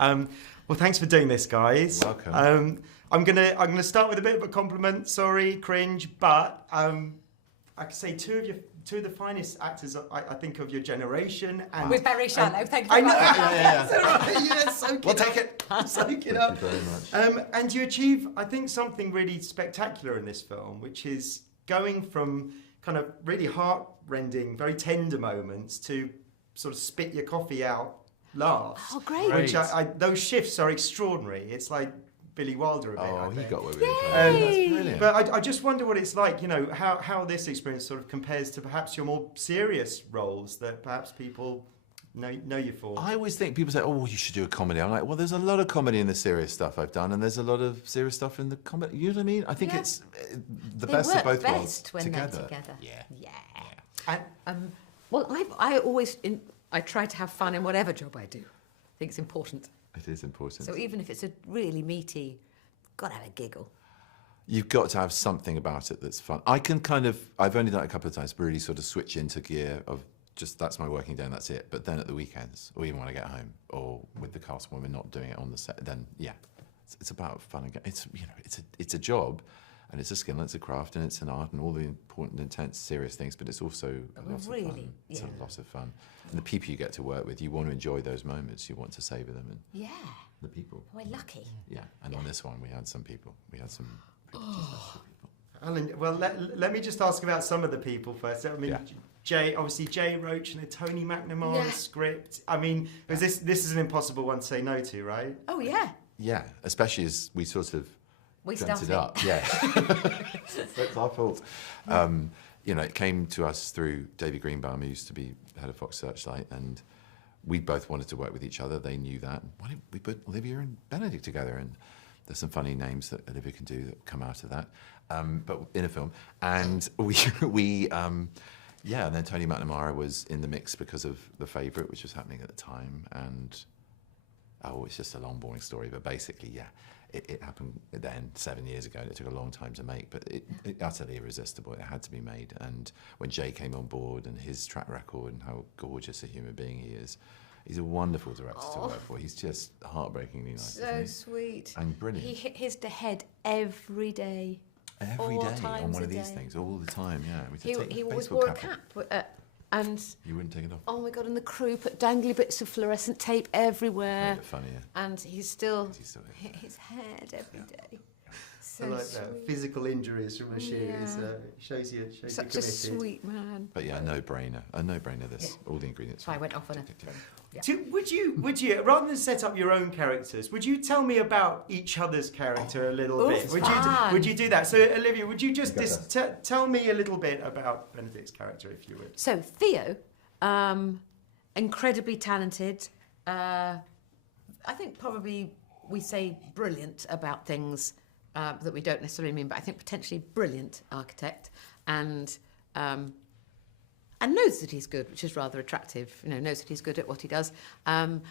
Well, thanks for doing this, guys. Welcome. I'm gonna start with a bit of a compliment. Sorry, cringe, but I could say two of the finest actors I think of your generation. And we're very shallow. Thank you. I know. Yeah. Soak We'll it take it. Soak it up. Thank you very much. And you achieve, I think, something really spectacular in this film, which is going from kind of really heart-rending, very tender moments to sort of spit your coffee out laughs. Oh, great. Which those shifts are extraordinary. It's like Billy Wilder a bit. Oh, I he think. got away with it. Yay! That's brilliant. But I just wonder what it's like, how this experience sort of compares to perhaps your more serious roles that perhaps people know you for. I always think people say, "Oh, you should do a comedy." I'm like, "Well, there's a lot of comedy in the serious stuff I've done, and there's a lot of serious stuff in the comedy." You know what I mean? I think it's the They best of work both best worlds when together. they're together. Yeah. And, Well, I try to have fun in whatever job I do. I think it's important. It is important. So even if it's a really meaty, gotta have a giggle. You've got to have something about it that's fun. I've only done it a couple of times, really sort of switch into gear of just that's my working day and that's it. But then at the weekends, or even when I get home, or with the cast when we're not doing it on the set, then it's about fun again. It's a job, and it's a skill, and it's a craft, and it's an art, and all the important, intense, serious things. But it's also a lot of fun. It's a lot of fun, and the people you get to work with, you want to enjoy those moments. You want to savor them, and the people. We're lucky. Yeah, and on this one, we had some people. We had some. Alan, well, let me just ask about some of the people first. I mean, Jay, Roach, and a Tony McNamara script. I mean, this is an impossible one to say no to, right? Oh yeah. Yeah, especially as we sort of dreamt it up. Yeah, it's our fault. It came to us through David Greenbaum, who used to be head of Fox Searchlight, and we both wanted to work with each other. They knew that. Why didn't we put Olivia and Benedict together? And there's some funny names that Olivia can do that come out of that, but in a film. And and then Tony McNamara was in the mix because of The Favourite, which was happening at the time. And it's just a long, boring story, but basically, it happened then 7 years ago, and it took a long time to make, but it utterly irresistible. It had to be made. And when Jay came on board and his track record and how gorgeous a human being he is, he's a wonderful director to work for. He's just heartbreakingly nice. So sweet. And brilliant. He hit his head every day. Every Four day times on one a of these day. things, all the time, He always wore a cap. And you wouldn't take it off. oh my God, and the crew put dangly bits of fluorescent tape everywhere. Funny, And he's still hit his head every day. I like that. Physical injuries from a shoot shows you Such committed. a sweet man. But a no-brainer. This, all the ingredients. So I went off on a thing. Yeah. Would you, rather than set up your own characters, would you tell me about each other's character a little bit? Would you do that? So Olivia, would you just tell me a little bit about Benedict's character, if you would? So Theo, incredibly talented. I think probably we say brilliant about things that we don't necessarily mean, but I think potentially brilliant architect, and knows that he's good, which is rather attractive. Knows that he's good at what he does, and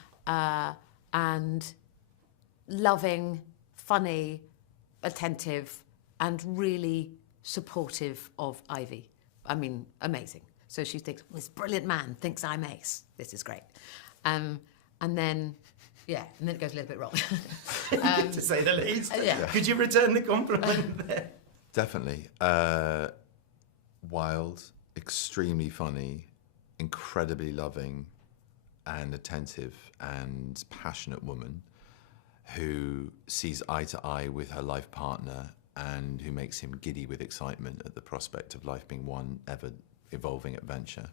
loving, funny, attentive, and really supportive of Ivy. I mean, amazing. So she thinks, this brilliant man thinks I'm ace. This is great. And then it goes a little bit wrong. To say the least. Yeah. Could you return the compliment there? Definitely. Wild, extremely funny, incredibly loving and attentive and passionate woman who sees eye to eye with her life partner and who makes him giddy with excitement at the prospect of life being one ever-evolving adventure,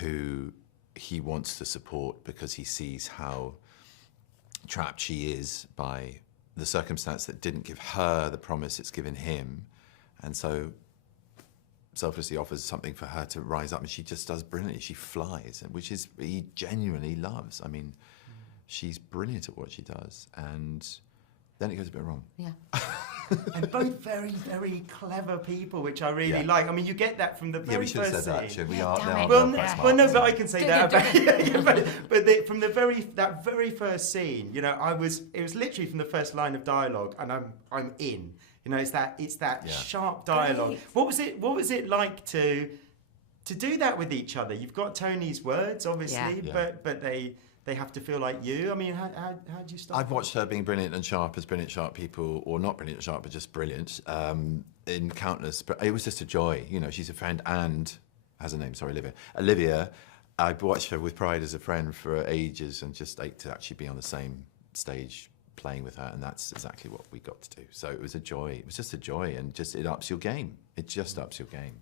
who he wants to support because he sees how trapped she is by the circumstance that didn't give her the promise it's given him, and so selflessly offers something for her to rise up, and she just does brilliantly. She flies, which is he genuinely loves. I mean, she's brilliant at what she does, and then it goes a bit wrong. Yeah. And both very, very clever people, which I really like. I mean, you get that from the very first scene. Yeah, we should have said that, should we? Well, no, but I can say that about from that very first scene, it was literally from the first line of dialogue, and I'm in. It's that sharp dialogue. Great. What was it like to do that with each other? You've got Tony's words, obviously, but they they have to feel like you? I mean, how do you start? I've watched her being brilliant and sharp as brilliant sharp people, or not brilliant and sharp, but just brilliant in countless. But it was just a joy. You know, she's a friend and has a name. Sorry, Olivia. Olivia, I've watched her with pride as a friend for ages, and just like to actually be on the same stage playing with her, and that's exactly what we got to do. So it was a joy. It was just a joy, and just it ups your game. It just ups your game.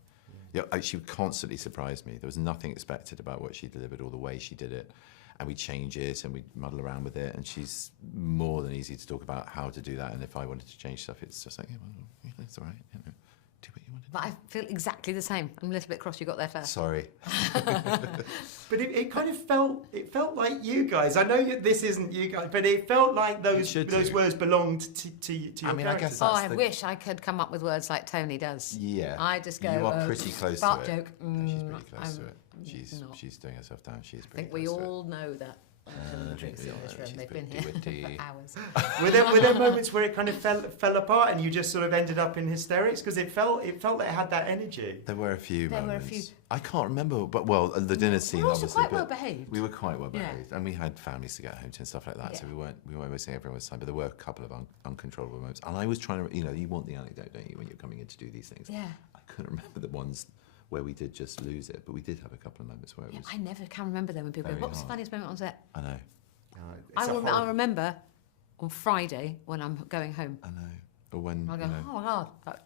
Yeah, she constantly surprised me. There was nothing expected about what she delivered or the way she did it. And we change it and we muddle around with it. And she's more than easy to talk about how to do that. And if I wanted to change stuff, it's just like, yeah, well, it's all right. You know, do what you want to do. But I feel exactly the same. I'm a little bit cross you got there first. Sorry. But it kind of felt like you guys. I know this isn't you guys, but it felt like those words belonged to your characters. I wish I could come up with words like Tony does. Yeah. I just go, you are pretty close to it. joke. She's pretty close to it. She's doing herself down. She's pretty close to it. I think we all know that. Drinks in this room. They've been here for hours. Were there moments where it kind of fell apart and you just sort of ended up in hysterics because it felt like it had that energy? There were a few moments. I can't remember, but the dinner scene. We were also obviously, quite well behaved. We were quite well behaved, and we had families to get home to and stuff like that. Yeah. So we weren't wasting everyone's time. But there were a couple of uncontrollable moments, and I was trying to, you want the anecdote, don't you, when you're coming in to do these things? Yeah. I couldn't remember the ones where we did just lose it, but we did have a couple of moments where it was. I never can remember them when people go, "What's the funniest moment on set?" I know. I remember on Friday when I'm going home. I know. Or when I go, oh my God.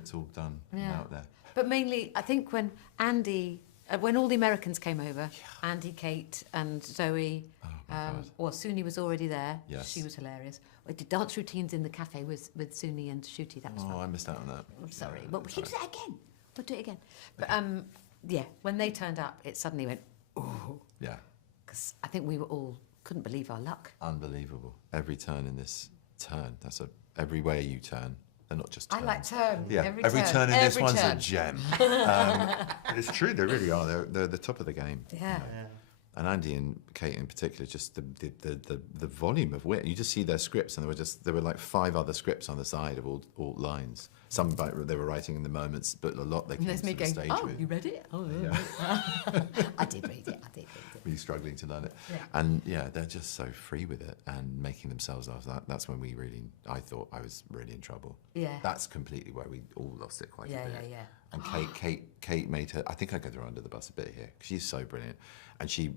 It's all done out there. But mainly, I think when Andy, when all the Americans came over, Andy, Kate and Zoe, Suni was already there. Yes. She was hilarious. We did dance routines in the cafe with Suni and Ncuti. That was fun. I missed out on that. I'm sorry. But we should do it again. We'll do it again. But when they turned up, it suddenly went, oh. Yeah. Because I think we were all couldn't believe our luck. Unbelievable. Every turn in this turn. Every way you turn. They're not just turns. I like turn. Yeah. Every turn in this one's a gem. It's true. They really are. They're the top of the game. Yeah. You know? And Andy and Kate in particular, just the volume of wit. You just see their scripts, and there were like 5 other scripts on the side of all lines. Some they were writing in the moments, but a lot they came to the stage with. You read it? Oh, yeah. I did read it. Really struggling to learn it. Yeah. And they're just so free with it and making themselves laugh. That's when I thought I was really in trouble. Yeah. That's completely where we all lost it quite a bit. Yeah. And Kate made her, I think I could throw her under the bus a bit here, because she's so brilliant. And she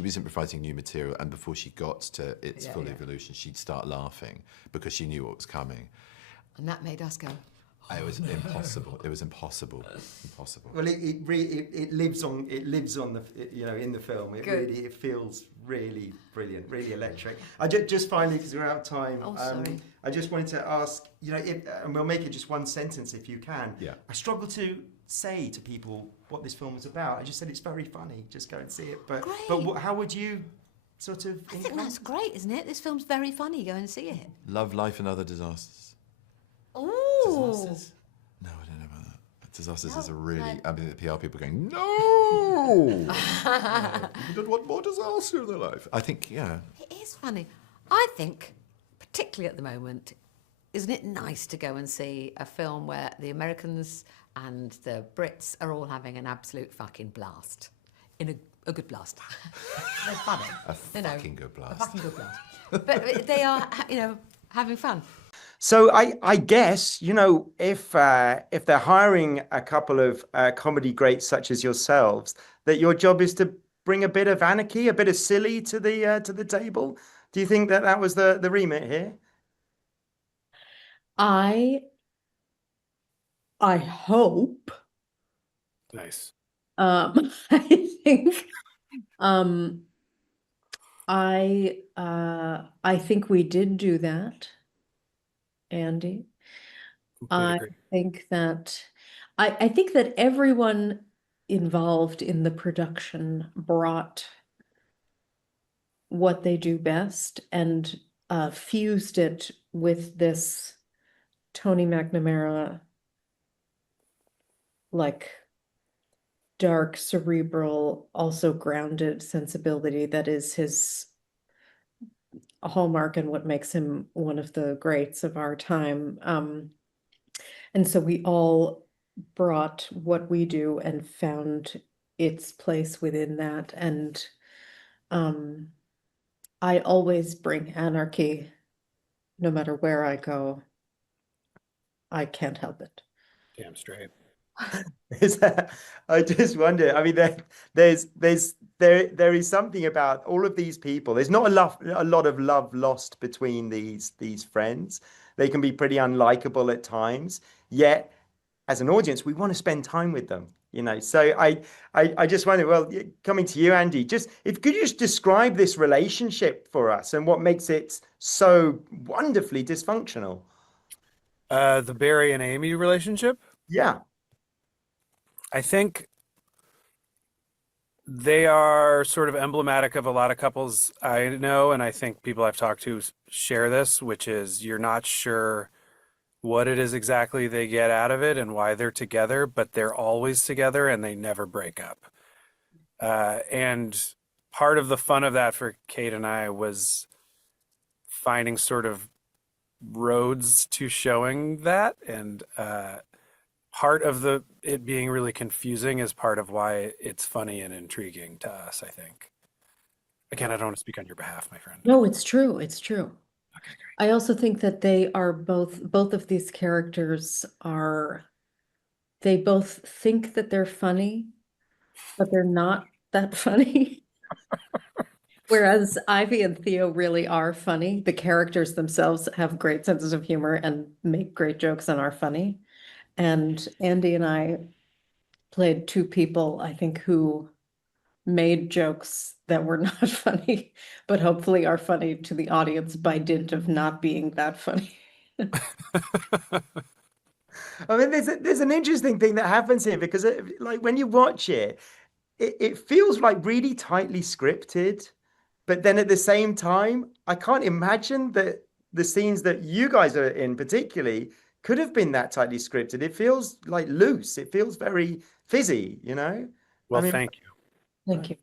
was improvising new material, and before she got to its full evolution, she'd start laughing because she knew what was coming. And that made us go, it was impossible. It was impossible. Well, it lives on the in the film. It feels really brilliant, really electric. I just finally, because we're out of time. Sorry. I just wanted to ask, and we'll make it just one sentence if you can. Yeah. I struggle to say to people what this film is about. I just said it's very funny. Just go and see it. But how would you sort of? I think that's great, isn't it? This film's very funny. Go and see it. Love, Life and Other Disasters. Ooh. Disasters? No, I don't know about that. Disasters is a really... I mean, the PR people are going, no! You don't want more disaster in their life. I think, It is funny. I think, particularly at the moment, isn't it nice to go and see a film where the Americans and the Brits are all having an absolute fucking blast? In a good blast. They're funny. A fucking good blast. A fucking good blast. But they are, having fun. So I guess, if they're hiring a couple of comedy greats such as yourselves, that your job is to bring a bit of anarchy, a bit of silly to the table. Do you think that was the remit here? I hope. Nice. I think I think we did do that, Andy. I think that everyone involved in the production brought what they do best and fused it with this Tony McNamara, like, dark, cerebral, also grounded sensibility that is his hallmark and what makes him one of the greats of our time. And so we all brought what we do and found its place within that. And I always bring anarchy, no matter where I go. I can't help it. Damn straight. Is that, I just wonder. I mean, there is something about all of these people. There's not a lot of love lost between these friends. They can be pretty unlikable at times. Yet, as an audience, we want to spend time with them. So I just wonder. Well, coming to you, Andy, just if could you just describe this relationship for us and what makes it so wonderfully dysfunctional? The Barry and Amy relationship, Yeah. I think they are sort of emblematic of a lot of couples I know, and I think people I've talked to share this, which is you're not sure what it is exactly they get out of it and why they're together, but they're always together and they never break up. And part of the fun of that for Kate and I was finding sort of roads to showing that, and part of it being really confusing is part of why it's funny and intriguing to us, I think. Again, I don't want to speak on your behalf, my friend. No, it's true. It's true. Okay, great. I also think that they are both of these characters they both think that they're funny, but they're not that funny. Whereas Ivy and Theo really are funny. The characters themselves have great senses of humor and make great jokes and are funny. And Andy and I played two people, I think, who made jokes that were not funny, but hopefully are funny to the audience by dint of not being that funny. I mean, there's an interesting thing that happens here because, like, when you watch it feels like really tightly scripted, but then at the same time, I can't imagine that the scenes that you guys are in particularly could have been that tightly scripted. It feels like loose. It feels very fizzy, Well, I mean, thank you. Thank you.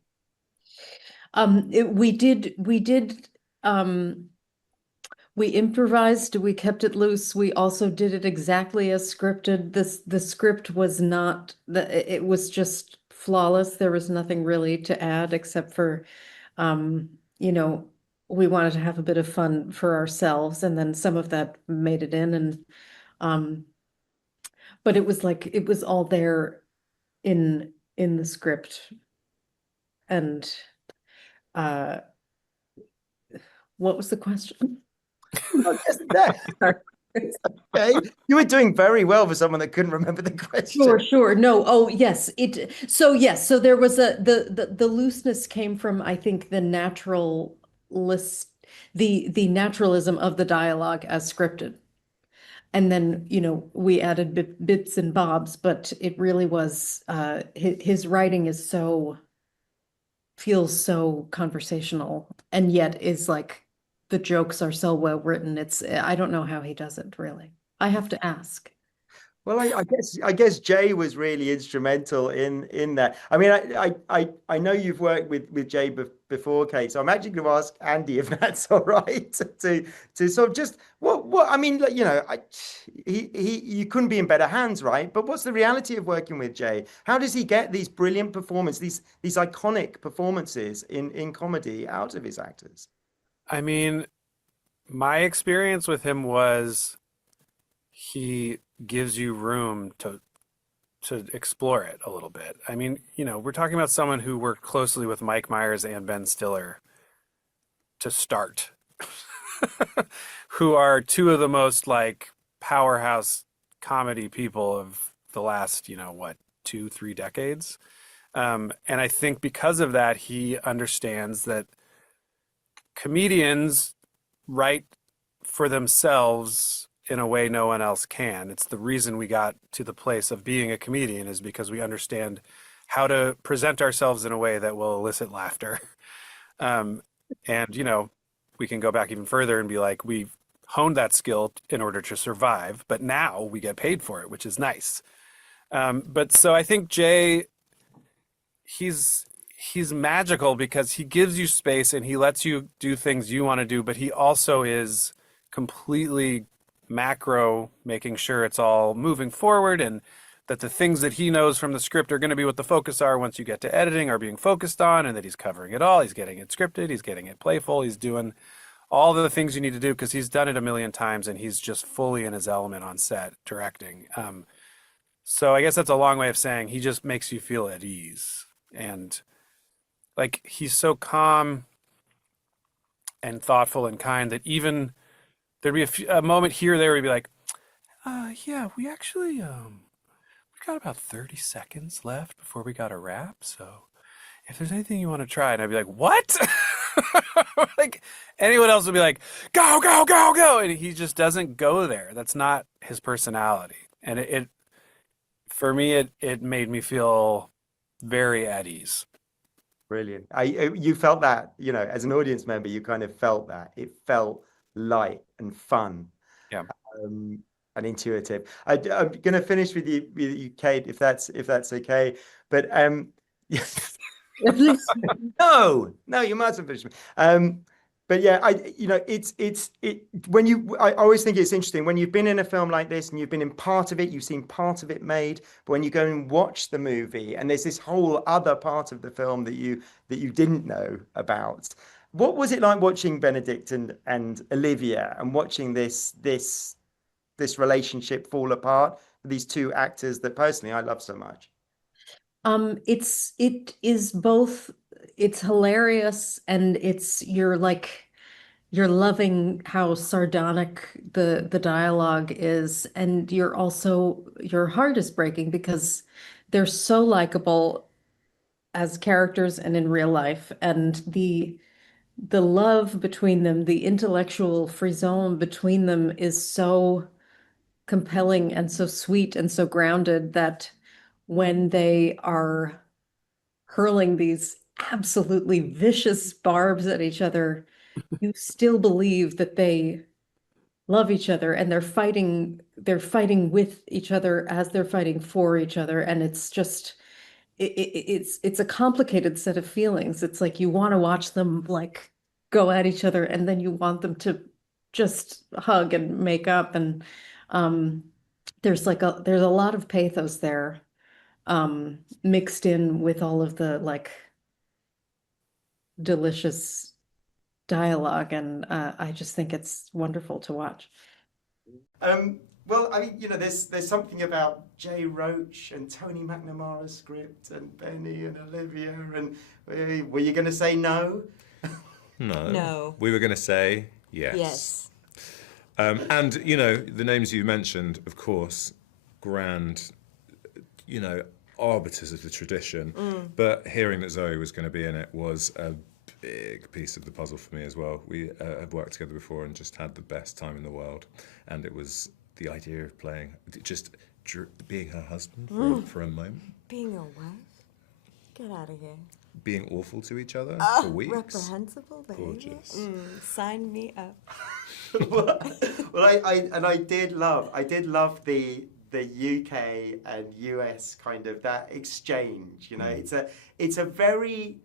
We improvised, we kept it loose. We also did it exactly as scripted. The script was not it was just flawless. There was nothing really to add except for we wanted to have a bit of fun for ourselves, and then some of that made it in, and but it was all there in the script. And what was the question? Okay. You were doing very well for someone that couldn't remember the question. Sure. No. Oh, yes. So there was the looseness came from, I think, the naturalism of the dialogue as scripted. And then, we added bits and bobs, but it really was, his writing feels so conversational, and yet is like, the jokes are so well written. I don't know how he does it, really. I have to ask. Well, I guess Jay was really instrumental in that. I mean, I know you've worked with Jay before, Kate. So I'm actually going to ask Andy if that's all right to sort of just what I mean, like, you couldn't be in better hands, right? But what's the reality of working with Jay? How does he get these brilliant performances, these iconic performances in comedy out of his actors? I mean, my experience with him was he gives you room to explore it a little bit. I mean, we're talking about someone who worked closely with Mike Myers and Ben Stiller to start, who are two of the most like powerhouse comedy people of the last, 2-3 decades. And I think because of that, he understands that comedians write for themselves in a way no one else can. It's the reason we got to the place of being a comedian, is because we understand how to present ourselves in a way that will elicit laughter. And, we can go back even further and be like, we've honed that skill in order to survive, but now we get paid for it, which is nice. But so I think Jay, he's magical because he gives you space and he lets you do things you want to do, but he also is completely macro, making sure it's all moving forward and that the things that he knows from the script are going to be what the focus are once you get to editing are being focused on, and that he's covering it all. He's getting it scripted. He's getting it playful. He's doing all the things you need to do because he's done it a million times and he's just fully in his element on set directing. So I guess that's a long way of saying he just makes you feel at ease. And like, he's so calm and thoughtful and kind that even there'd be a moment here or there where he'd be like, yeah, we actually, we've got about 30 seconds left before we got to wrap. So if there's anything you want to try, and I'd be like, what? Like, anyone else would be like, go, go, go, go. And he just doesn't go there. That's not his personality. And it for me, it made me feel very at ease. Brilliant. You felt that, you know, as an audience member, you kind of felt that. It felt light and fun. Yeah. And intuitive. I'm going to finish with you, Kate, if that's okay. But no, you mustn't finish me. But yeah, I always think it's interesting when you've been in a film like this and you've been in part of it, you've seen part of it made, but when you go and watch the movie and there's this whole other part of the film that you didn't know about. What was it like watching Benedict and Olivia and watching this relationship fall apart with these two actors that personally I love so much? It is both, it's hilarious and you're loving how sardonic the dialogue is, and your heart is breaking because they're so likable as characters and in real life, and the love between them, the intellectual frisson between them is so compelling and so sweet and so grounded that when they are hurling these absolutely vicious barbs at each other, you still believe that they love each other and they're fighting with each other as they're fighting for each other. And it's just, it's a complicated set of feelings. It's like you want to watch them like go at each other, and then you want them to just hug and make up. And there's a lot of pathos there, mixed in with all of the like delicious dialogue, and I just think it's wonderful to watch. Well, I mean, you know, there's something about Jay Roach and Tony McNamara's script and Benny and Olivia, and were you going to say no? No. We were going to say yes. Yes. And, you know, the names you mentioned, of course, grand, you know, arbiters of the tradition. But hearing that Zoe was going to be in it was a big piece of the puzzle for me as well. We have worked together before and just had the best time in the world. And it was the idea of playing, just being her husband for a moment. Being a wife? Get out of here. Being awful to each other for weeks. Reprehensible, baby. Gorgeous. Sign me up. Well, I did love the UK and US kind of that exchange. You know, it's a very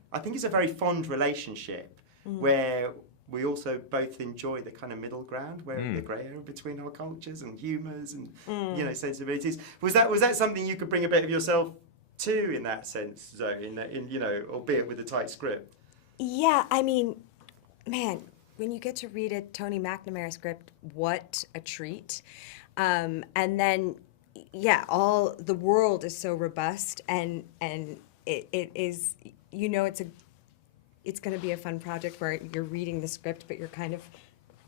fond relationship where we also both enjoy the kind of middle ground, where the grey area between our cultures and humours and you know, sensibilities. Was that something you could bring a bit of yourself to in that sense, Zoe? In you know, albeit with a tight script. Yeah, I mean, man, when you get to read a Tony McNamara script, what a treat! And then, yeah, all the world is so robust, and it is, you know, it's going to be a fun project where you're reading the script, but you're kind of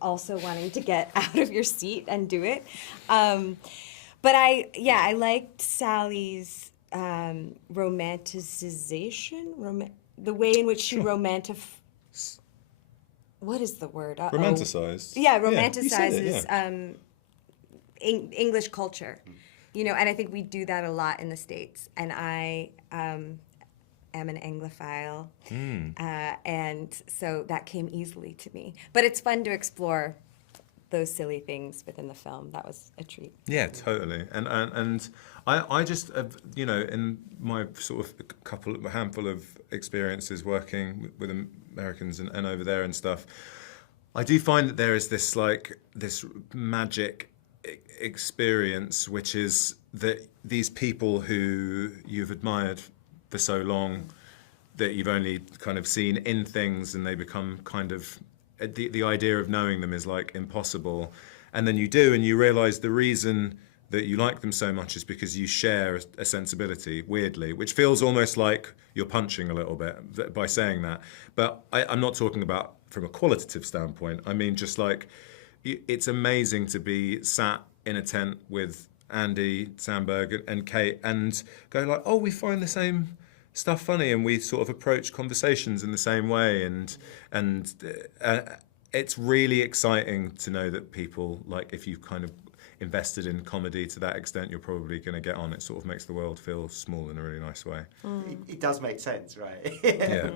also wanting to get out of your seat and do it. But I liked Sally's romanticization, the way in which she what is the word? Romanticized. Yeah, romanticizes English culture. You know, and I think we do that a lot in the States. And I am an Anglophile, and so that came easily to me. But it's fun to explore those silly things within the film. That was a treat. Yeah, totally. And I just, you know, in my sort of handful of experiences working with Americans and over there and stuff, I do find that there is this magic experience, which is that these people who you've admired for so long, that you've only kind of seen in things, and they become kind of, the idea of knowing them is like impossible. And then you do, and you realise the reason that you like them so much is because you share a sensibility, weirdly, which feels almost like you're punching a little bit by saying that. But I'm not talking about from a qualitative standpoint. I mean, just like, it's amazing to be sat in a tent with Andy Samberg and Kate and go like, oh, we find the same stuff funny, and we sort of approach conversations in the same way, and it's really exciting to know that people, like, if you kind of invested in comedy to that extent, you're probably going to get on. It sort of makes the world feel small in a really nice way. It does make sense, right? Yeah.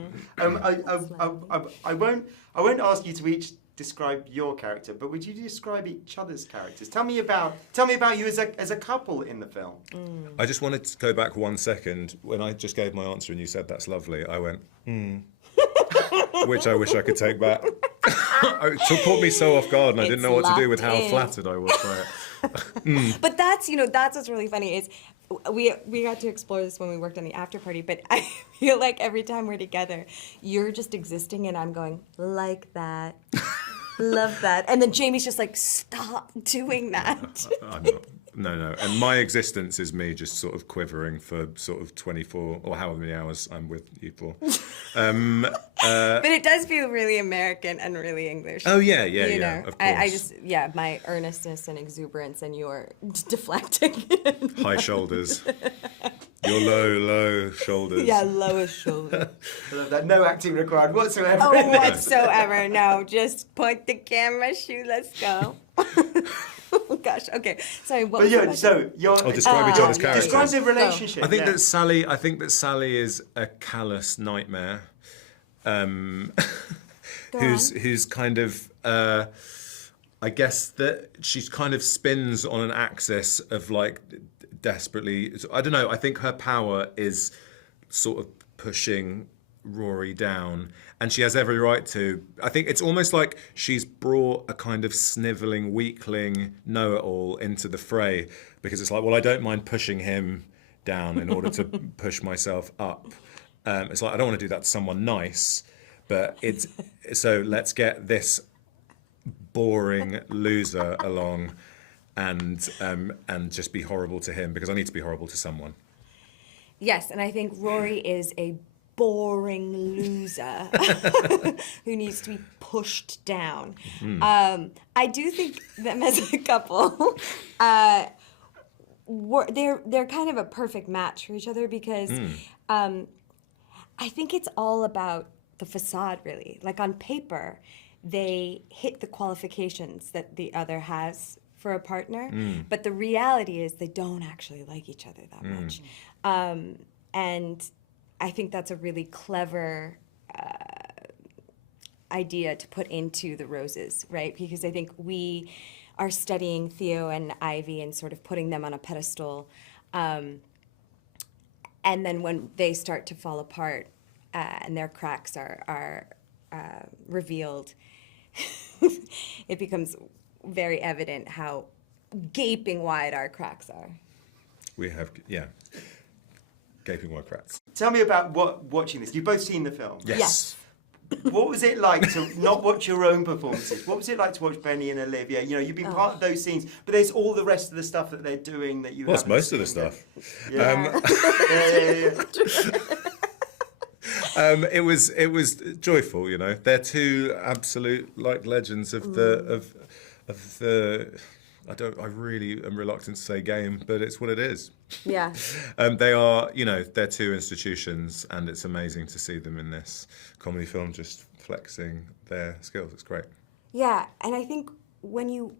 I won't ask you to each describe your character, but would you describe each other's characters? Tell me about you as a couple in the film. I just wanted to go back 1 second. When I just gave my answer and you said that's lovely, I went, which I wish I could take back. It caught me so off guard, and I didn't know what to do with how flattered I was by it. But that's what's really funny is we got to explore this when we worked on the after party, but I feel like every time we're together, you're just existing and I'm going, like that. Love that. And then Jamie's just like, stop doing that. I'm not. No. And my existence is me just sort of quivering for sort of 24 or however many hours I'm with you for. But it does feel really American and really English. Oh, yeah, of course. I just, my earnestness and exuberance and your deflecting. High shoulders. Your low shoulders. Yeah, lowest shoulder. I love that. No acting required whatsoever. Oh, whatsoever. No, just point the camera, shoot, let's go. Oh gosh. Okay. Sorry. What was describe each other's characters. Describe the relationship. I think that Sally is a callous nightmare. Who's kind of I guess that she kind of spins on an axis of like desperately. I don't know. I think her power is sort of pushing Rory down, and she has every right to. I think it's almost like she's brought a kind of snivelling weakling know-it-all into the fray, because it's like, well, I don't mind pushing him down in order to push myself up. It's like, I don't want to do that to someone nice, but it's so let's get this boring loser along and just be horrible to him, because I need to be horrible to someone. Yes, and I think Rory is a boring loser who needs to be pushed down. I do think them as a couple, they're kind of a perfect match for each other, because I think it's all about the facade, really. Like, on paper, they hit the qualifications that the other has for a partner, but the reality is they don't actually like each other that much. And I think that's a really clever idea to put into the roses, right? Because I think we are studying Theo and Ivy and sort of putting them on a pedestal. And then when they start to fall apart and their cracks are revealed, it becomes very evident how gaping wide our cracks are. We have, gaping wide cracks. Tell me about watching this. You've both seen the film. Yes. What was it like to not watch your own performances? What was it like to watch Benny and Olivia? You know, you've been part of those scenes, but there's all the rest of the stuff that they're doing that you haven't most seen. of the stuff. Yeah. It was joyful, you know. They're two absolute like legends of the I really am reluctant to say game, but it's what it is. Yeah. They are, you know, they're two institutions, and it's amazing to see them in this comedy film just flexing their skills. It's great. Yeah, and I think when you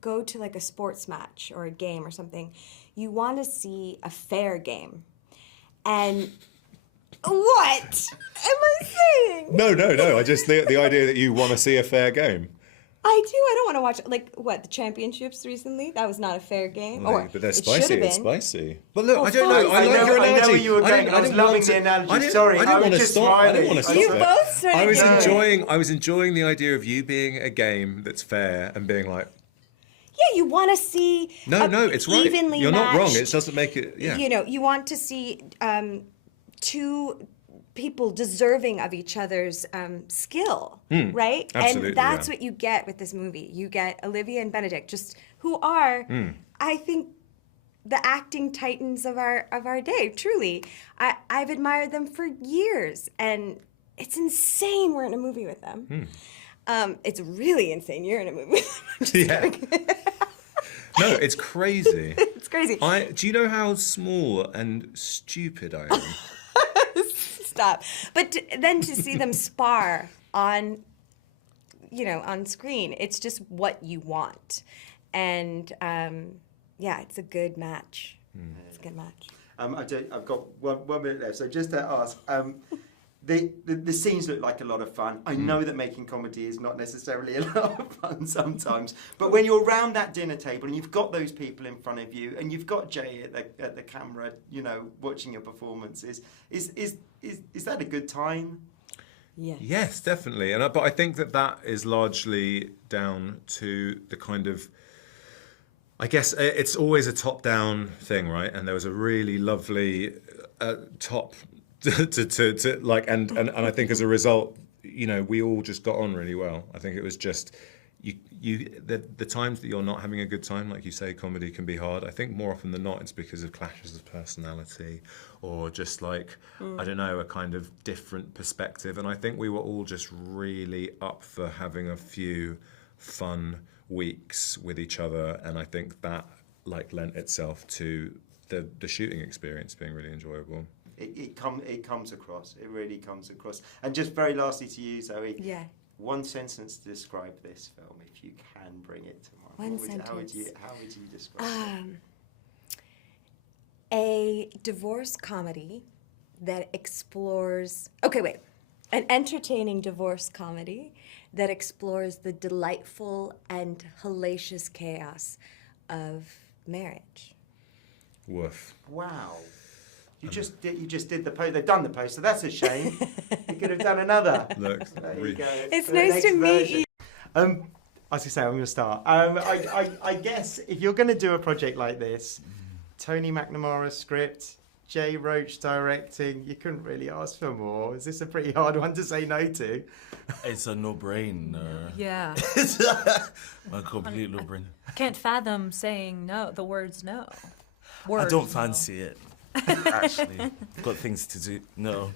go to like a sports match or a game or something, you want to see a fair game. And what am I saying? No. I just the idea that you want to see a fair game. I do. I don't want to watch, like, what, the championships recently? That was not a fair game. No, but they're spicy. It's spicy. But look, I don't fine. know. I like your analogy. I know where you were going. I was loving the analogy. Sorry, I was just smiling. I didn't want to stop. You both started I was enjoying the idea of you being a game that's fair and being like, Yeah, you want to see No, it's right. evenly You're not wrong. matched, It doesn't make it. Yeah. You know, you want to see two people deserving of each other's skill, right? Absolutely, and that's yeah. what you get with this movie. You get Olivia and Benedict, just who are, I think, the acting titans of our day. Truly, I've admired them for years, and it's insane we're in a movie with them. It's really insane you're in a movie with them. I'm just kidding. No, it's crazy. It's crazy. Do you know how small and stupid I am? Stop. But then to see them spar on, you know, on screen, it's just what you want. And yeah, it's a good match. It's a good match. I've got 1 minute left, so just to ask, the scenes look like a lot of fun. I know that making comedy is not necessarily a lot of fun sometimes, but when you're around that dinner table and you've got those people in front of you and you've got Jay at the camera, you know, watching your performances, is that a good time? Yes, definitely. But I think that is largely down to the kind of, I guess it's always a top-down thing, right? And there was a really lovely top to like, and I think as a result, you know, we all just got on really well. I think it was just the times that you're not having a good time, like you say, comedy can be hard. I think more often than not, it's because of clashes of personality or just like, I don't know, a kind of different perspective. And I think we were all just really up for having a few fun weeks with each other. And I think that like lent itself to the shooting experience being really enjoyable. It comes across. It really comes across. And just very lastly to you, Zoe. Yeah. One sentence to describe this film, if you can bring it to mind. How would you describe it? A divorce comedy that explores... Okay, wait. An entertaining divorce comedy that explores the delightful and hellacious chaos of marriage. Woof. Wow. You just did the post. They've done the post, so that's a shame. You could have done another. Look, there you go. It's For the nice to next meet version. you. I was going to say, I'm going to start. I guess if you're going to do a project like this, Tony McNamara's script, Jay Roach directing, you couldn't really ask for more. Is this a pretty hard one to say no to? It's a no-brainer. Yeah. A complete no-brainer. I can't fathom saying no, the words no. I don't fancy it. Actually, I've got things to do. No.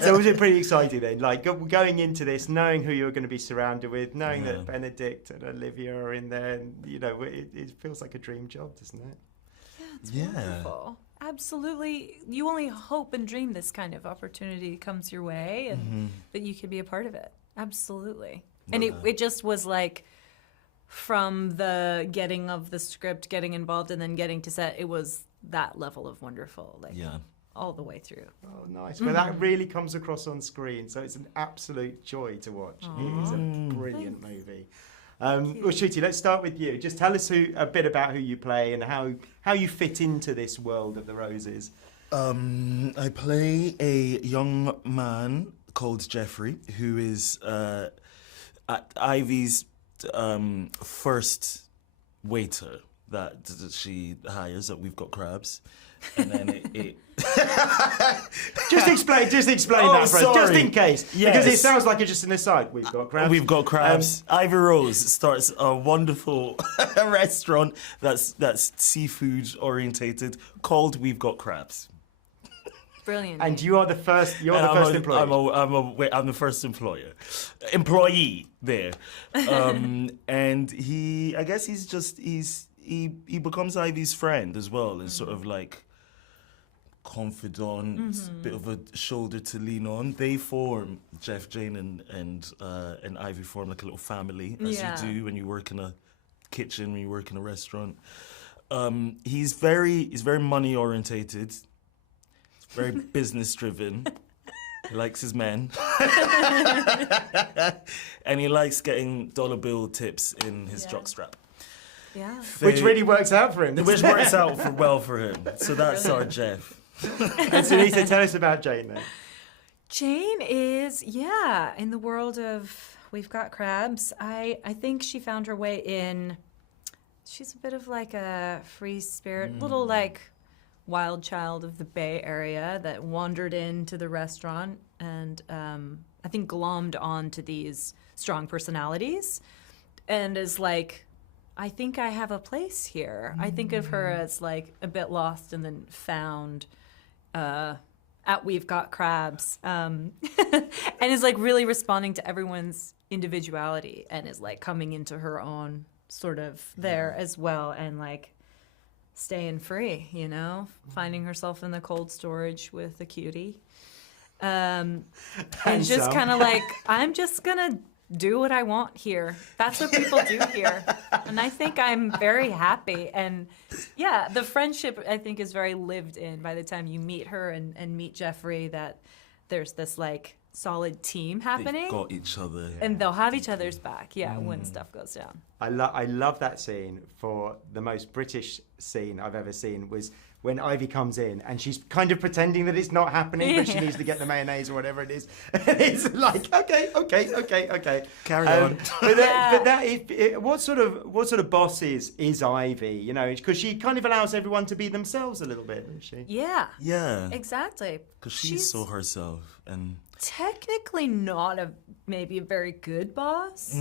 So was it pretty exciting then? Like going into this, knowing who you were going to be surrounded with, knowing that Benedict and Olivia are in there, and you know, it feels like a dream job, doesn't it? Yeah, it's wonderful. Absolutely. You only hope and dream this kind of opportunity comes your way and that you could be a part of it. Absolutely. And it just was like, from the getting of the script, getting involved, and then getting to set, it was that level of wonderful, like all the way through. Oh, nice. Well, that really comes across on screen, so it's an absolute joy to watch. It is a brilliant movie. Well, Ncuti, let's start with you. Just tell us a bit about who you play and how you fit into this world of the Roses. I play a young man called Jeffrey, who is at Ivy's first waiter that she hires at We've Got Crabs. And then it Just explain that for us, just in case. Yes. Because it sounds like it's just an aside. We've got crabs. We've got crabs. Ivy Rose starts a wonderful restaurant that's seafood orientated called We've Got Crabs. Brilliant. And you are the first. You're the first employee. I'm the first employee there. And he becomes Ivy's friend as well, and sort of like confidant, bit of a shoulder to lean on. They form, Jeff, Jane, and Ivy form like a little family, as you do when you work in a kitchen, when you work in a restaurant. He's very money orientated. Very business driven. He likes his men. And he likes getting dollar bill tips in his jockstrap. Yeah. Which really works out for him. Which works out well for him. So that's our Jeff. And Sunita, tell us about Jane then. Jane is, in the world of We've Got Crabs. I think she found her way in she's a bit of like a free spirit, little like wild child of the Bay Area that wandered into the restaurant and I think glommed onto these strong personalities and is like, I think I have a place here. I think of her as like a bit lost and then found at We've Got Crabs, and is like really responding to everyone's individuality and is like coming into her own sort of there as well and like staying free, you know, finding herself in the cold storage with the cutie. And just kind of like, I'm just gonna do what I want here. That's what people do here. And I think I'm very happy. And yeah, the friendship I think is very lived in by the time you meet her and meet Jeffrey, that there's this like solid team happening. They've got each other. And they'll have each other's back, when stuff goes down. I love that scene. For the most British scene I've ever seen was when Ivy comes in and she's kind of pretending that it's not happening, but she needs to get the mayonnaise or whatever it is. And it's like, okay. Carry on. What sort of boss is Ivy? You know, because she kind of allows everyone to be themselves a little bit, doesn't she? Yeah. Yeah. Exactly. Because she's so herself and technically not maybe a very good boss,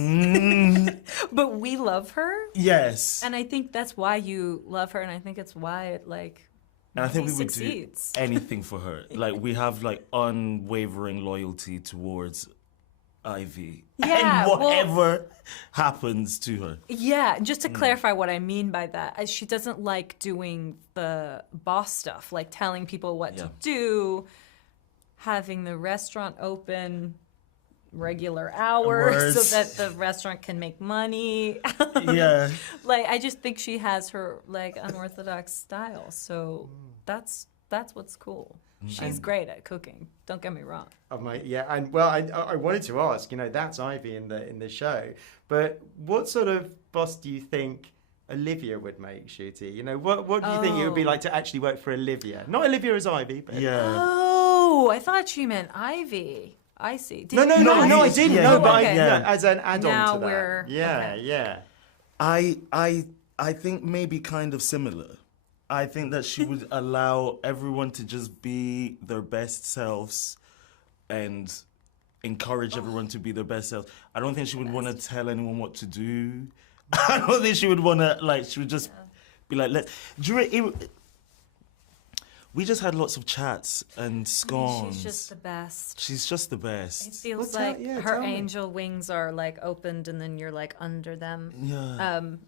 but we love her. Yes. And I think that's why you love her, and I think it's why it like. And I think we would succeeds. do anything for her. Like we have like unwavering loyalty towards Ivy. Yeah, and whatever happens to her. Yeah, just to clarify what I mean by that, she doesn't like doing the boss stuff, like telling people what to do, having the restaurant open regular hours so that the restaurant can make money. Yeah. Like I just think she has her like unorthodox style. So that's what's cool. She's great at cooking. Don't get me wrong. I wanted to ask, you know, that's Ivy in the show, but what sort of boss do you think Olivia would make, Ncuti? You know, what do you think it would be like to actually work for Olivia? Not Olivia as Ivy, but Oh, I thought you meant Ivy. I see. No, I didn't. Yeah. No, but okay. as an add-on Now to that. we're Yeah. I think maybe kind of similar. I think that she would allow everyone to just be their best selves and encourage everyone to be their best selves. I don't think she would want to tell anyone what to do. I don't think she would want to, like, she would just be like, we just had lots of chats and scones. She's just the best. She's just the best. It feels like her angel wings are like opened and then you're like under them.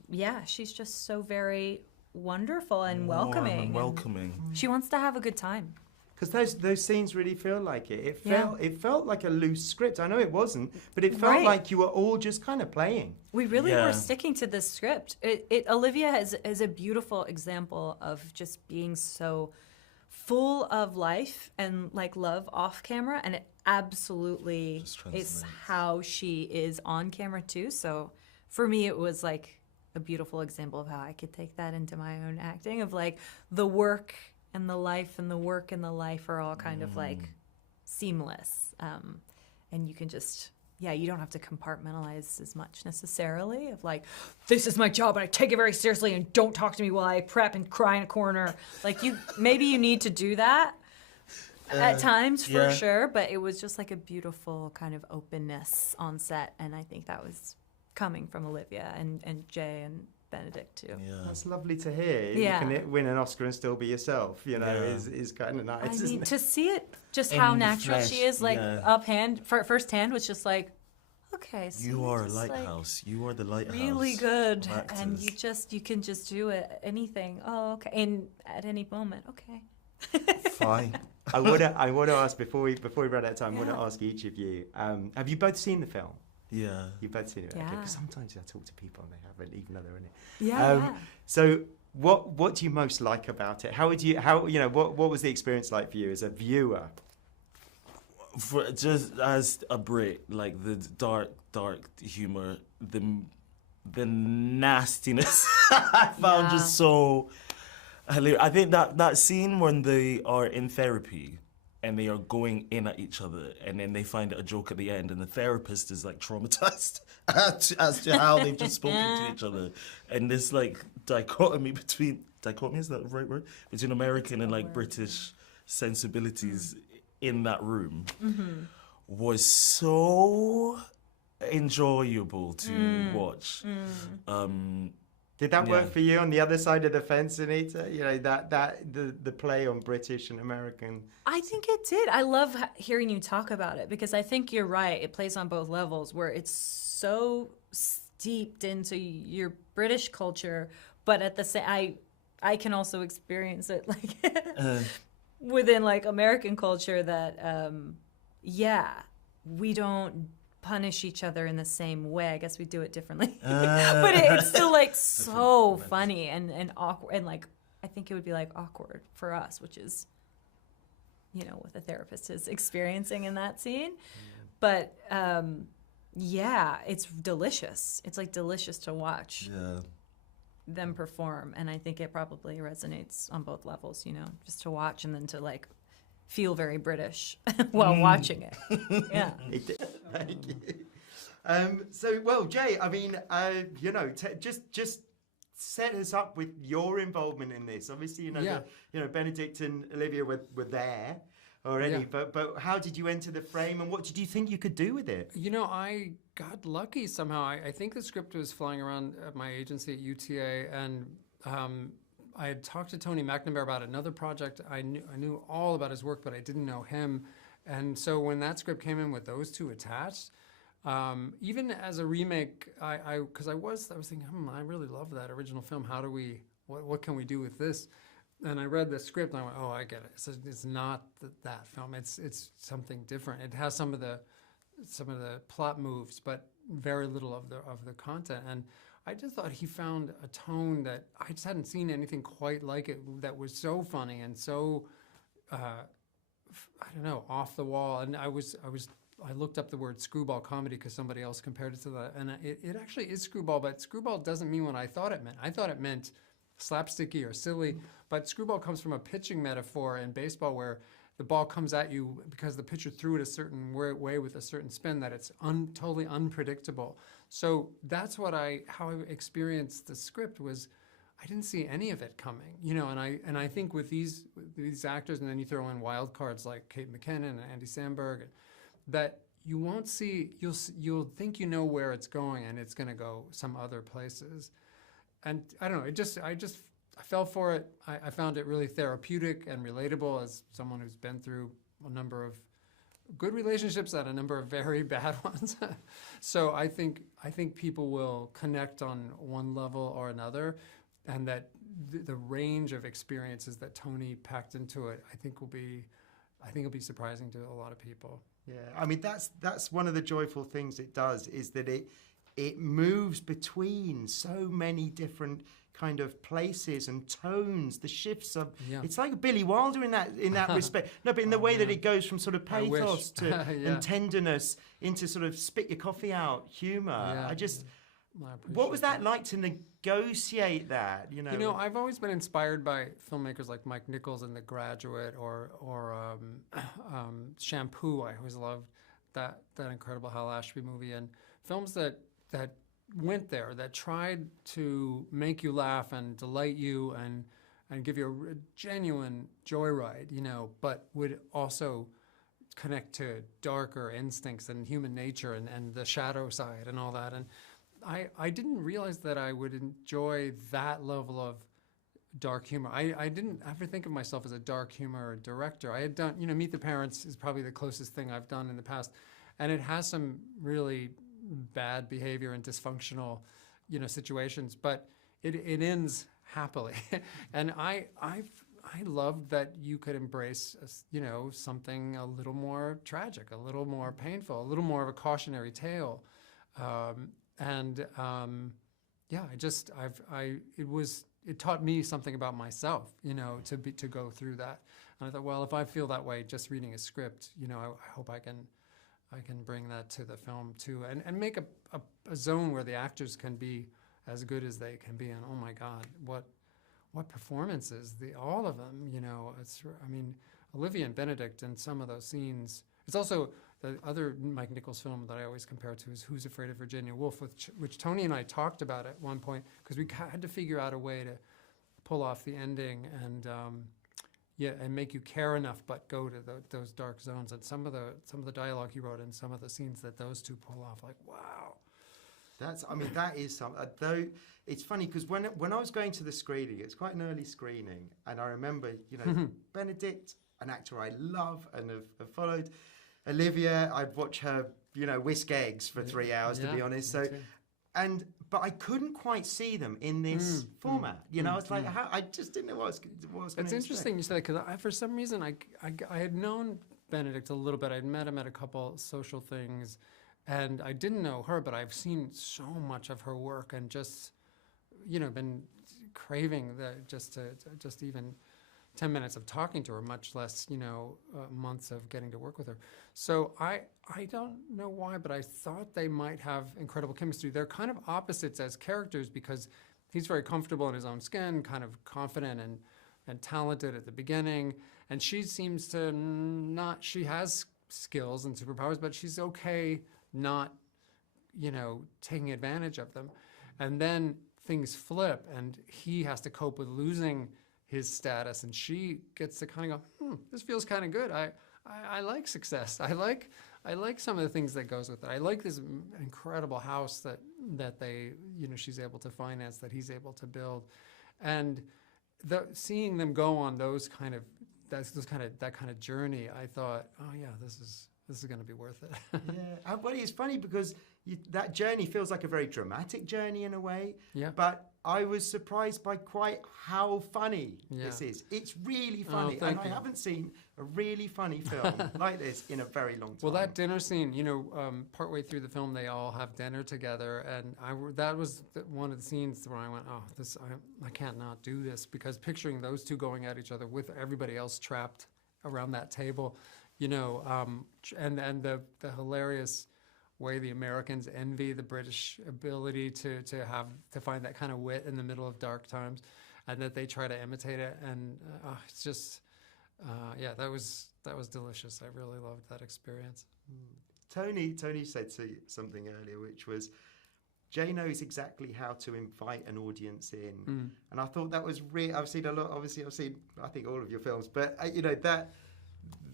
Yeah. She's just so very wonderful and welcoming. She wants to have a good time. Because those scenes really feel like it. It felt like a loose script. I know it wasn't, but it felt like you were all just kind of playing. We really were sticking to this script. Olivia is a beautiful example of just being so full of life and like love off camera, and it absolutely is how she is on camera too. So for me, it was like a beautiful example of how I could take that into my own acting of like the work and the life and the work and the life are all kind of like seamless. And you can just, you don't have to compartmentalize as much necessarily of like, this is my job and I take it very seriously and don't talk to me while I prep and cry in a corner. Like maybe you need to do that at times for sure, but it was just like a beautiful kind of openness on set. And I think that was coming from Olivia and Jay and Benedict too. Yeah. That's lovely to hear. Yeah. You can win an Oscar and still be yourself, you know, is kind of nice. I mean, isn't it? to see it, just In how the natural flesh, she is, like first hand was just like, okay, so You are a just, lighthouse. You are the lighthouse. Really good, of and actors. you can just do it, anything. Oh, okay, and at any moment, okay. Fine. I want to ask before we run out of time. I want to ask each of you: have you both seen the film? Yeah. You've both seen it, okay? Yeah. Because sometimes I talk to people and they haven't, even though they're in it. Yeah. So, what do you most like about it? What was the experience like for you as a viewer? For just as a break, like the dark humor, the nastiness I found just so hilarious. I think that scene when they are in therapy and they are going in at each other, and then they find a joke at the end, and the therapist is like traumatized as to how they've just spoken to each other, and this like dichotomy, is that the right word? Between American and like British sensibilities in that room was so enjoyable to watch. Did that work for you on the other side of the fence, Sunita? You know, the play on British and American. I think it did. I love hearing you talk about it because I think you're right. It plays on both levels where it's so steeped into your British culture, but at the same, I can also experience it like within like American culture that, we don't punish each other in the same way. I guess we do it differently. But it's still like so funny and awkward. And like, I think it would be like awkward for us, which is, you know, what the therapist is experiencing in that scene. But it's delicious. It's like delicious to watch them perform. And I think it probably resonates on both levels, you know, just to watch and then to like feel very British while watching it. Yeah. Thank you. So, well, Jay, I mean, you know, just set us up with your involvement in this. Obviously, you know, Benedict and Olivia were there already, but how did you enter the frame, and what did you think you could do with it? You know, I got lucky somehow. I think the script was flying around at my agency at UTA, and I had talked to Tony McNamara about another project. I knew all about his work, but I didn't know him. And so when that script came in with those two attached, even as a remake, because I was thinking, I really love that original film. How do what can we do with this? And I read the script and I went, oh, I get it. It's not that film. It's something different. It has some of the plot moves, but very little of the content. And I just thought he found a tone that I just hadn't seen anything quite like it, that was so funny and so, I don't know, off the wall. And I looked up the word screwball comedy because somebody else compared it to that. And it actually is screwball, but screwball doesn't mean what I thought it meant. I thought it meant slapsticky or silly, but screwball comes from a pitching metaphor in baseball where the ball comes at you because the pitcher threw it a certain way with a certain spin that it's totally unpredictable. So that's how I experienced the script was I didn't see any of it coming, you know, and I think with these actors, and then you throw in wild cards like Kate McKinnon and Andy Samberg, that you won't see, you'll think you know where it's going and it's going to go some other places. And I don't know, I fell for it. I found it really therapeutic and relatable as someone who's been through a number of good relationships and a number of very bad ones. So I think people will connect on one level or another, and that the range of experiences that Tony packed into it, I think will be surprising to a lot of people. Yeah, I mean that's one of the joyful things it does, is that it moves between so many different kind of places and tones. The shifts of it's like Billy Wilder in that respect. No, but in the way that it goes from sort of pathos to and tenderness into sort of spit your coffee out humor. Yeah. What was that like to negotiate that? You know, I've always been inspired by filmmakers like Mike Nichols in The Graduate or Shampoo. I always loved that incredible Hal Ashby movie, and films that went there, that tried to make you laugh and delight you and give you a genuine joyride, you know, but would also connect to darker instincts and human nature and the shadow side and all that. And I didn't realize that I would enjoy that level of dark humor. I didn't ever think of myself as a dark humor director. I had done, Meet the Parents is probably the closest thing I've done in the past. And it has some really bad behavior and dysfunctional, situations, but it ends happily. And I loved that you could embrace, something a little more tragic, a little more painful, a little more of a cautionary tale. It taught me something about myself, to go through that. And I thought, well, if I feel that way just reading a script, I hope I can bring that to the film too, and make a zone where the actors can be as good as they can be. And oh my God, what performances! All of them, Olivia and Benedict in some of those scenes. It's also the other Mike Nichols film that I always compare to is Who's Afraid of Virginia Woolf, which Tony and I talked about at one point because we had to figure out a way to pull off the ending and and make you care enough, but go to those dark zones. And some of the dialogue he wrote and some of the scenes that those two pull off, like wow. That is something. Though it's funny because when I was going to the screening, it's quite an early screening, and I remember, Benedict, an actor I love and have followed. Olivia, I'd watch her, whisk eggs for 3 hours, to be honest. So, but I couldn't quite see them in this format. I was like, I just didn't know what I was going to. It's interesting you say that because for some reason I had known Benedict a little bit. I'd met him at a couple social things. And I didn't know her, but I've seen so much of her work and just, been craving just even 10 minutes of talking to her, much less, months of getting to work with her. So I don't know why, but I thought they might have incredible chemistry. They're kind of opposites as characters because he's very comfortable in his own skin, kind of confident and talented at the beginning. And she seems to not, she has skills and superpowers, but she's okay not, taking advantage of them. And then things flip and he has to cope with losing his status and she gets to kind of go, this feels kind of good. I like success. I like some of the things that goes with it. I like this incredible house that they, she's able to finance, that he's able to build. And seeing them go on that kind of journey, I thought, oh yeah, this is going to be worth it. Yeah, well, it's funny because that journey feels like a very dramatic journey in a way. Yeah. But I was surprised by quite how funny this is. It's really funny, and I haven't seen a really funny film like this in a very long time. Well, that dinner scene, partway through the film, they all have dinner together, and that was one of the scenes where I went, oh, I can't not do this, because picturing those two going at each other with everybody else trapped around that table. And the hilarious way the Americans envy the British ability to find that kind of wit in the middle of dark times, and that they try to imitate it. And it's just, that was delicious. I really loved that experience. Tony said something earlier, which was, Jay knows exactly how to invite an audience in, and I thought that was really. I've seen a lot. Obviously, I've seen I think all of your films, but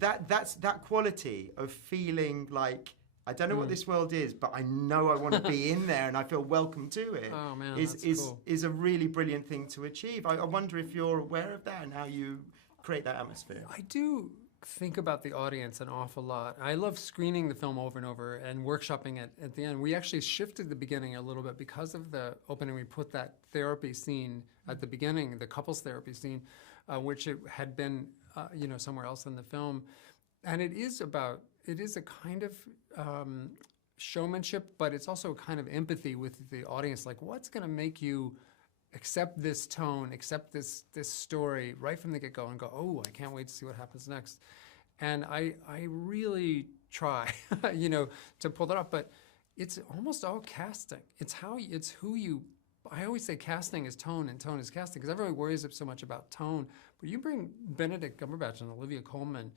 that's that quality of feeling like I don't know what this world is, but I know I want to be in there and I feel welcome to it. Oh man, cool. is a really brilliant thing to achieve. I wonder if you're aware of that and how you create that atmosphere. I do think about the audience an awful lot. I love screening the film over and over and workshopping it at the end. We actually shifted the beginning a little bit because of the opening. We put that therapy scene at the beginning, the couples therapy scene, which it had been somewhere else in the film. And it is a kind of showmanship, but it's also a kind of empathy with the audience. Like, what's going to make you accept this tone, accept this story right from the get-go and go, oh, I can't wait to see what happens next. And I really try, to pull that off, but it's almost all casting. It's who you. I always say casting is tone and tone is casting, because everybody worries so much about tone. But you bring Benedict Cumberbatch and Olivia Colman,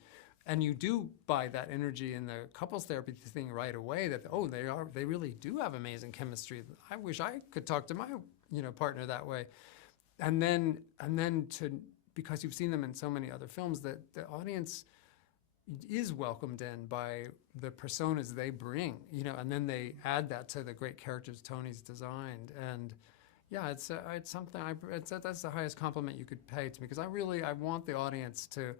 and you do buy that energy in the couples therapy thing right away. That they really do have amazing chemistry. I wish I could talk to my partner that way. And then because you've seen them in so many other films, that the audience is welcomed in by the personas they bring, and then they add that to the great characters Tony's designed. And yeah, it's something. That's the highest compliment you could pay to me, because I want the audience to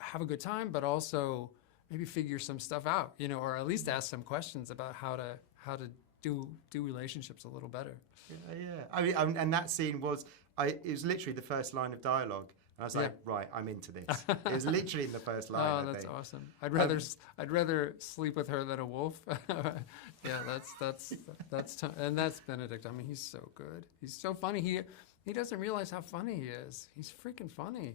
have a good time, but also maybe figure some stuff out, or at least ask some questions about how to do relationships a little better. Yeah. I mean, and that scene was it was literally the first line of dialogue. I was like, right, I'm into this. It was literally in the first line. Oh, that's awesome. I'd rather sleep with her than a wolf. Yeah, and that's Benedict. I mean, he's so good. He's so funny. He doesn't realize how funny he is. He's freaking funny.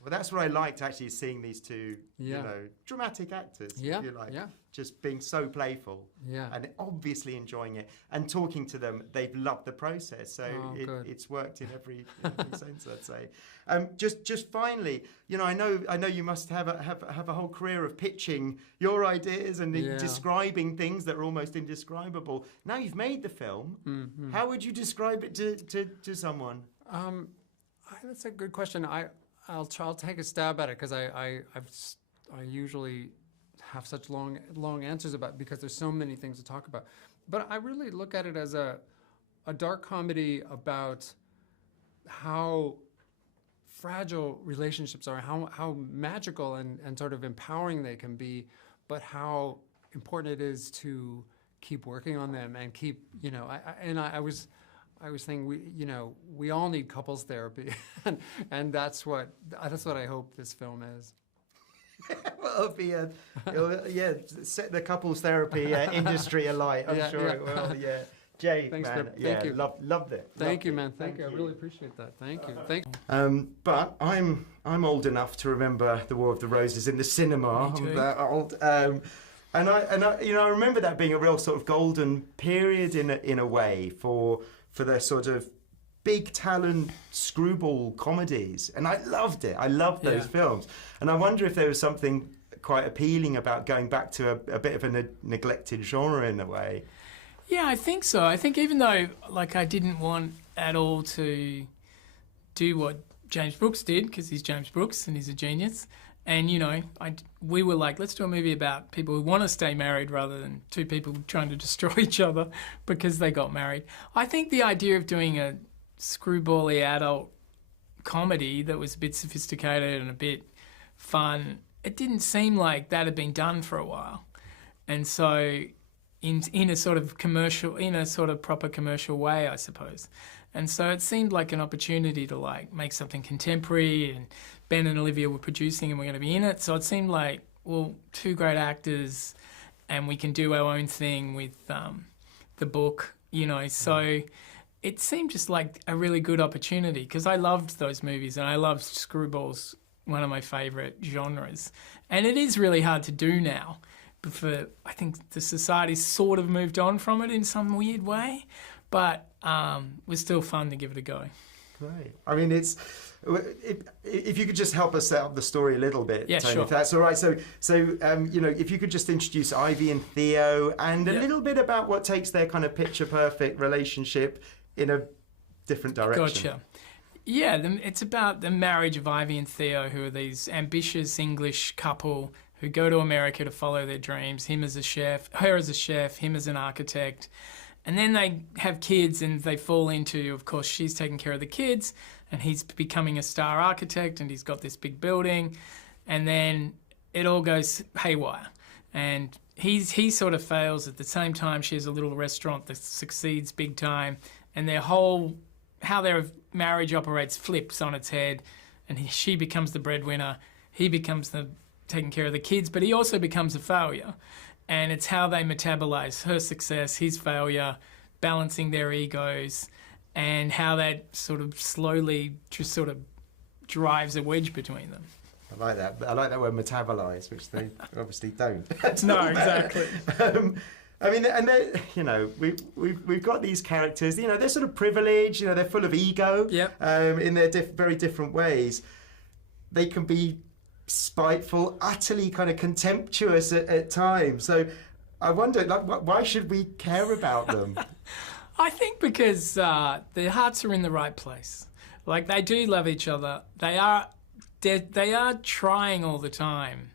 Well, that's what I liked actually, seeing these two, Yeah. you know, dramatic actors, Yeah, if you like, yeah. just being so playful Yeah. and obviously enjoying it. And talking to them, they've loved the process, so Good. it's worked in every sense, I'd say. Just finally, you know, I know you must have a whole career of pitching your ideas and describing things that are almost indescribable. Now you've made the film. Mm-hmm. How would you describe it to someone? That's a good question. I'll take a stab at it because I usually have such long answers about it because there's so many things to talk about. But I really look at it as a dark comedy about how fragile relationships are, how magical and sort of empowering they can be, but how important it is to keep working on them and keep, you know, I was thinking we all need couples therapy, and that's what I hope this film is. Well, it'll set the couples therapy industry alight. I'm sure it will. Yeah, Jay, Thanks, man, thank you. Loved it. Thank you, Loved man. it. Thank you. I really appreciate that. Thank you. But I'm old enough to remember The War of the Roses in the cinema. Me too. I'm that old. And I you know, I remember that being a real sort of golden period in a way for the sort of big talent screwball comedies, and I loved it. I loved those films, and I wonder if there was something quite appealing about going back to a bit of a neglected genre in a way. Yeah, I think so. I think even though, like, I didn't want at all to do what James Brooks did, because he's James Brooks and he's a genius, and, you know, we were like, let's do a movie about people who want to stay married rather than two people trying to destroy each other because they got married. I think the idea of doing a screwbally adult comedy that was a bit sophisticated and a bit fun, it didn't seem like that had been done for a while. And so in a sort of commercial, in a sort of proper commercial way, I suppose. And so it seemed like an opportunity to like make something contemporary, and Ben and Olivia were producing and we're going to be in it. So it seemed like, well, two great actors and we can do our own thing with the book, you know. So it seemed just like a really good opportunity because I loved those movies and I loved screwballs, one of my favourite genres. And it is really hard to do now. But I think the society's sort of moved on from it in some weird way, but it was still fun to give it a go. Great. I mean, if you could just help us set up the story a little bit, yeah, Tony, sure. if that's all right. So you know, if you could just introduce Ivy and Theo and a little bit about what takes their kind of picture-perfect relationship in a different direction. Gotcha. Yeah, it's about the marriage of Ivy and Theo, who are these ambitious English couple who go to America to follow their dreams, him as a chef, her as a chef, him as an architect. And then they have kids and they fall into, of course, she's taking care of the kids and he's becoming a star architect and he's got this big building. And then it all goes haywire. And he sort of fails. At the same time, she has a little restaurant that succeeds big time. And how their marriage operates flips on its head. And she becomes the breadwinner. He becomes taking care of the kids, but he also becomes a failure. And it's how they metabolize her success, his failure, balancing their egos, and how that sort of slowly just sort of drives a wedge between them. I like that. I like that word metabolize, which they obviously don't. No, exactly. I mean, and you know, we've got these characters. You know, they're sort of privileged. You know, they're full of ego. Yep. In their very different ways. They can be spiteful, utterly kind of contemptuous at times. So I wonder, like, why should we care about them? I think because their hearts are in the right place. Like, they do love each other. They are trying all the time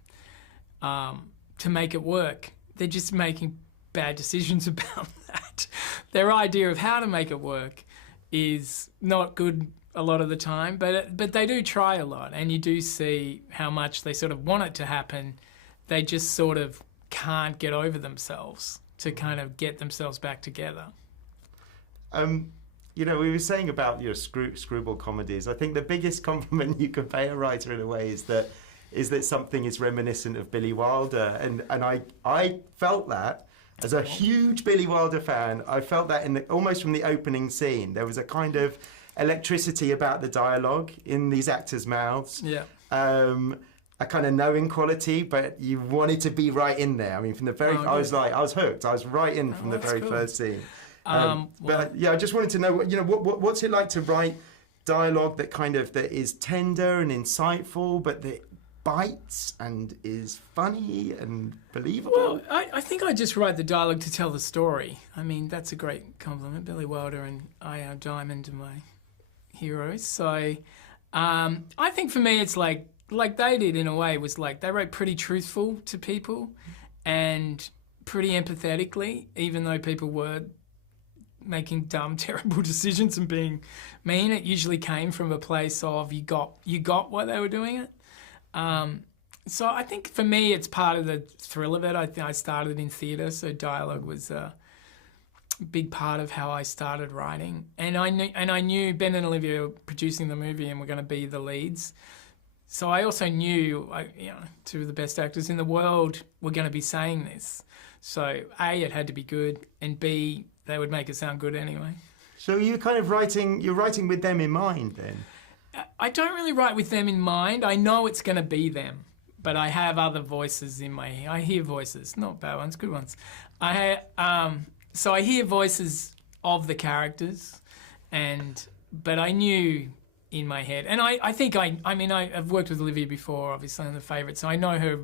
to make it work. They're just making bad decisions about that. Their idea of how to make it work is not good a lot of the time, but they do try a lot, and you do see how much they sort of want it to happen. They just sort of can't get over themselves to kind of get themselves back together. You know, we were saying about your screwball comedies. I think the biggest compliment you can pay a writer in a way is that something is reminiscent of Billy Wilder, and I felt that. As a huge Billy Wilder fan, I felt that almost from the opening scene. There was a kind of electricity about the dialogue in these actors' mouths. Yeah. a kind of knowing quality, but you wanted to be right in there. I mean, from the very, I was hooked. I was right in from the very first scene. But yeah, I just wanted to know, what's it like to write dialogue that is tender and insightful, but that bites and is funny and believable? Well, I think I just write the dialogue to tell the story. I mean, that's a great compliment. Billy Wilder and I.R. Diamond are my heroes. So I think for me it's like they did in a way, was like they wrote pretty truthful to people and pretty empathetically, even though people were making dumb, terrible decisions and being mean. It usually came from a place of you got why they were doing it. So I think for me it's part of the thrill of it. I started in theatre, so dialogue was a big part of how I started writing. And I knew Ben and Olivia were producing the movie and were going to be the leads. So I also knew, two of the best actors in the world were going to be saying this. So A, it had to be good, and B, they would make it sound good anyway. So you're writing with them in mind then? I don't really write with them in mind. I know it's going to be them, but I have other voices in my head. I hear voices, not bad ones, good ones. So I hear voices of the characters, but I knew in my head. And I've worked with Olivia before, obviously, on The Favourite, so I know her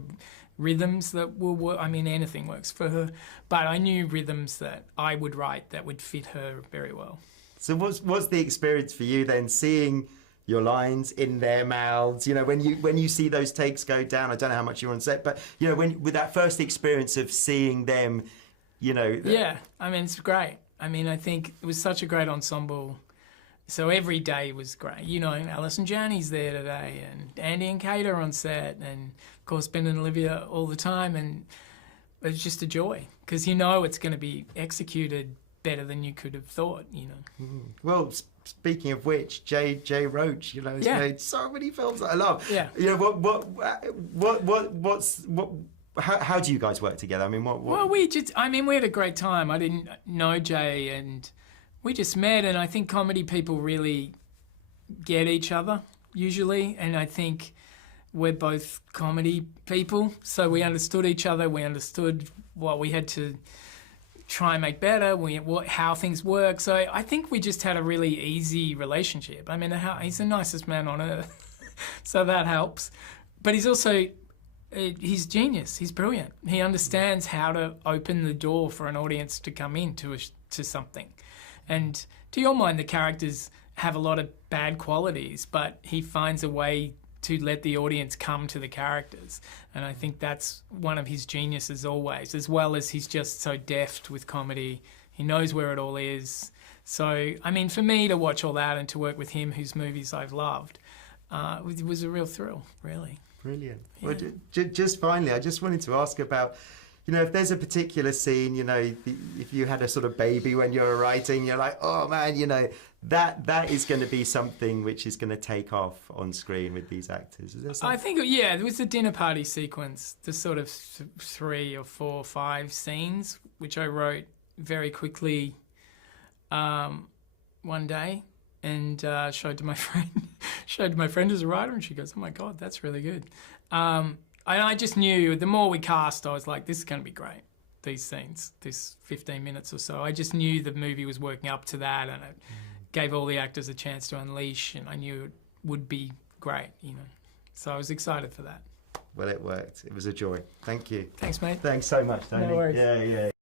rhythms that will work. I mean, anything works for her, but I knew rhythms that I would write that would fit her very well. So what's the experience for you then, seeing your lines in their mouths? When you see those takes go down, I don't know how much you're on set, but with that first experience of seeing them, Yeah, I mean, it's great. I mean, I think it was such a great ensemble. So every day was great. Allison Janney's there today, and Andy and Kate are on set, and of course Ben and Olivia all the time, and it's just a joy because it's going to be executed better than you could have thought. Well, speaking of which, J. Roach, has made so many films that I love. Yeah. How do you guys work together? I mean, what? Well, we had a great time. I didn't know Jay, and we just met, and I think comedy people really get each other usually, and I think we're both comedy people, so we understood each other. We understood what we had to try and make better, how things work. So I think we just had a really easy relationship. I mean, he's the nicest man on earth, so that helps. But he's genius. He's brilliant. He understands how to open the door for an audience to come in to something. And to your mind, the characters have a lot of bad qualities, but he finds a way to let the audience come to the characters. And I think that's one of his geniuses always, as well as he's just so deft with comedy. He knows where it all is. So, I mean, for me to watch all that and to work with him, whose movies I've loved, it was a real thrill, really. Brilliant. Yeah. Well, just finally, I just wanted to ask about, if there's a particular scene, if you had a sort of baby when you were writing, you're like, oh man, that is going to be something which is going to take off on screen with these actors. Is there something? I think, there was the dinner party sequence, the sort of 3 or 4 or 5 scenes, which I wrote very quickly one day and showed to my friend who's a writer, and she goes, oh my God, that's really good. And I just knew the more we cast, I was like, this is going to be great, these scenes, this 15 minutes or so. I just knew the movie was working up to that, and it gave all the actors a chance to unleash, and I knew it would be great, So I was excited for that. Well, it worked. It was a joy. Thank you. Thanks, mate. Thanks so much, Tony. No worries. Yeah.